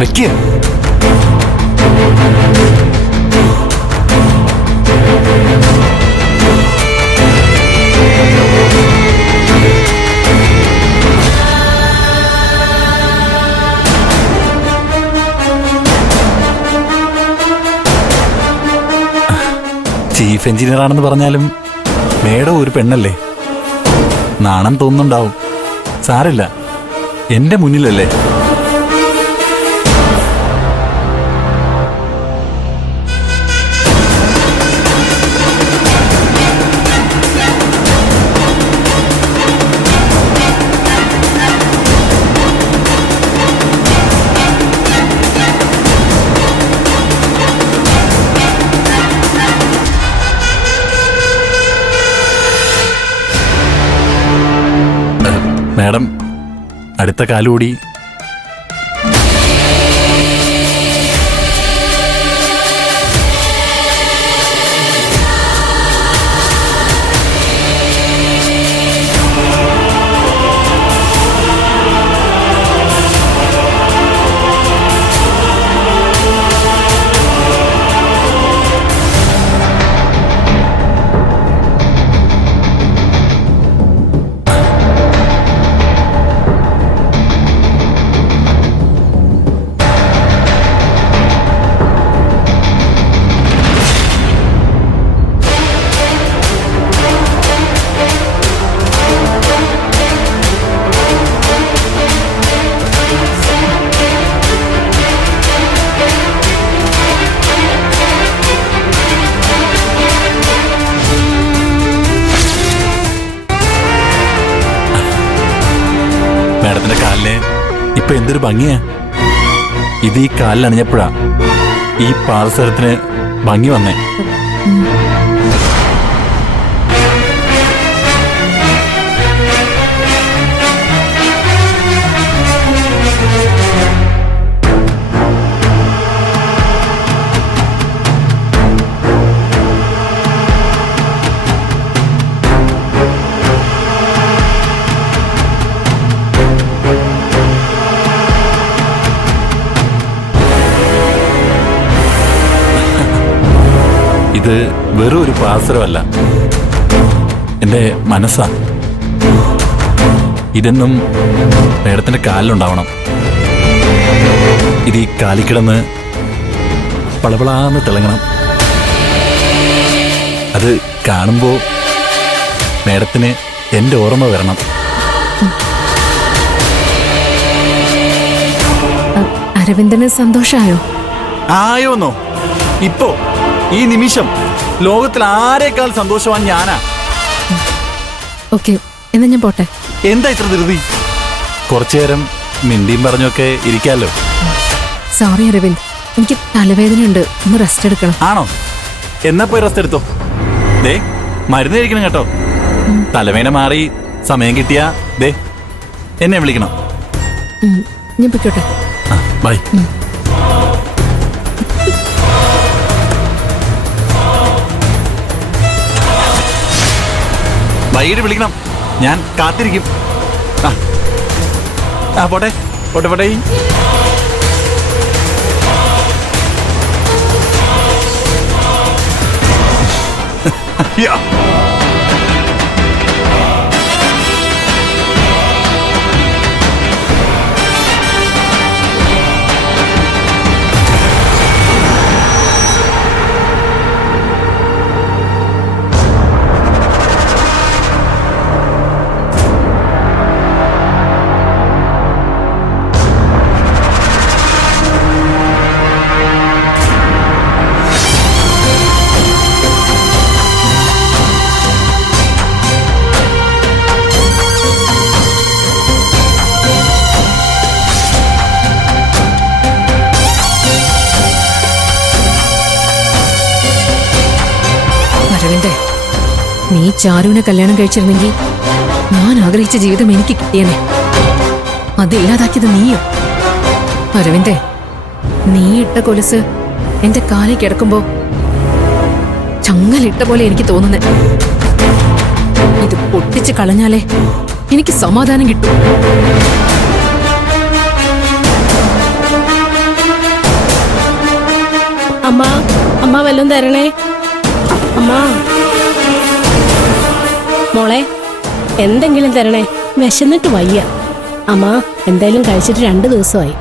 വെക്ക്. Chief engineer ആണെന്ന് പറഞ്ഞാലും മേഡം ഒരു പെണ്ണല്ലേ, നാണം തോന്നുന്നുണ്ടാവും. സാരില്ല, എന്റെ മുന്നിലല്ലേ. മാഡം, അടുത്ത കാലുകൂടി. മാഡത്തിന്റെ കാലിന് ഇപ്പൊ എന്തൊരു ഭംഗിയാ. ഇത് ഈ കാലിൽ അണിഞ്ഞപ്പോഴാ ഈ പാദസരത്തിന് ഭംഗി വന്നേ. ഇത് വെറും ഒരു പാസരമല്ല, എൻ്റെ മനസ്സാ. ഇതെന്നും മേഡത്തിൻ്റെ കാലിലുണ്ടാവണം. ഇത് ഈ കാലിക്കിടന്ന് പളപളാന്ന് തിളങ്ങണം. അത് കാണുമ്പോൾ മേഡത്തിന് എൻ്റെ ഓർമ്മ വരണം. അരവിന്ദന് സന്തോഷായോ? ആയോന്നോ? ഇപ്പോ ഈ നിമിഷം ലോകത്തിൽ ആരേക്കാൾ സന്തോഷവാൻ ഞാനാ. ഓക്കെ, എന്നാ ഞാൻ പോട്ടെ. എന്താ ഇത്ര ധൃതി? കുറച്ചു നേരം മിണ്ടിയും പറഞ്ഞൊക്കെ ഇരിക്കാലോ. സോറി അരവിന്ദ്, എനിക്ക് തലവേദനയുണ്ട്, ഒന്ന് റെസ്റ്റ് എടുക്കണം. ആണോ? എന്നാ പോയി റെസ്റ്റ് എടുത്തോ. ദേ, മരുന്ന് കഴിക്കണം കേട്ടോ. തലവേദന മാറി സമയം കിട്ടിയാ ദേ എന്നെ വിളിക്കണം. ഞാൻ പൊയ്ക്കോട്ടെ. ബൈ. വൈകിട്ട് വിളിക്കണം, ഞാൻ കാത്തിരിക്കും. പോട്ടെ പോട്ടെ പോട്ടെ. നീ ചാരുവിനെ കല്യാണം കഴിച്ചിരുന്നെങ്കിൽ ഞാൻ ആഗ്രഹിച്ച ജീവിതം എനിക്ക് കിട്ടിയനെ. അതില്ലാതാക്കിയത് നീയോ? അരവിന്ദേ, നീ ഇട്ട കൊലുസ് എന്റെ കാലിൽ കിടക്കുമ്പോ ചങ്ങലിട്ട പോലെ എനിക്ക് തോന്നുന്നേ. ഇത് പൊട്ടിച്ച് കളഞ്ഞാലേ എനിക്ക് സമാധാനം കിട്ടും. അമ്മ അമ്മ വല്ലതും തരണേ അമ്മ. മോളെ എന്തെങ്കിലും തരണേ, വിശന്നിട്ട് വയ്യ. അമ്മ എന്തായാലും കഴിച്ചിട്ട് 2 ദിവസമായി.